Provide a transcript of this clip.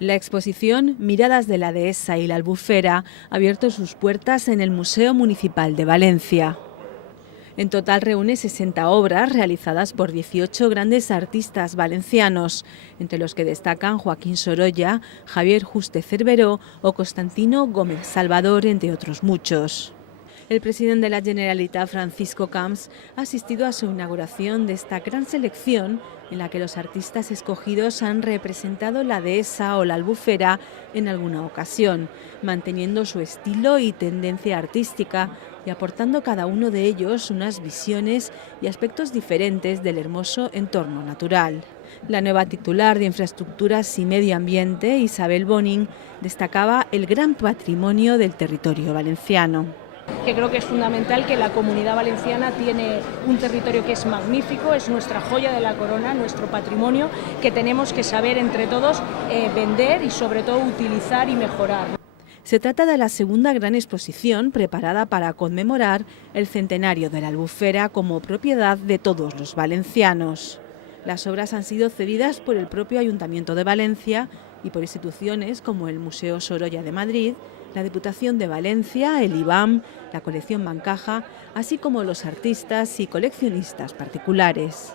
La exposición Miradas de la Dehesa y la Albufera ha abierto sus puertas en el Museo Municipal de Valencia. En total reúne 60 obras realizadas por 18 grandes artistas valencianos, entre los que destacan Joaquín Sorolla, Javier Juste Cerveró o Constantino Gómez Salvador, entre otros muchos. El presidente de la Generalitat, Francisco Camps, ha asistido a su inauguración de esta gran selección en la que los artistas escogidos han representado la dehesa o la albufera en alguna ocasión, manteniendo su estilo y tendencia artística y aportando cada uno de ellos unas visiones y aspectos diferentes del hermoso entorno natural. La nueva titular de Infraestructuras y Medio Ambiente, Isabel Bonin, destacaba el gran patrimonio del territorio valenciano. Que creo que es fundamental, que la Comunidad Valenciana tiene un territorio que es magnífico, es nuestra joya de la corona, nuestro patrimonio, que tenemos que saber entre todos vender y sobre todo utilizar y mejorar. Se trata de la segunda gran exposición preparada para conmemorar el centenario de la Albufera como propiedad de todos los valencianos. Las obras han sido cedidas por el propio Ayuntamiento de Valencia y por instituciones como el Museo Sorolla de Madrid, la Diputación de Valencia, el IBAM, la colección Bancaja, así como los artistas y coleccionistas particulares.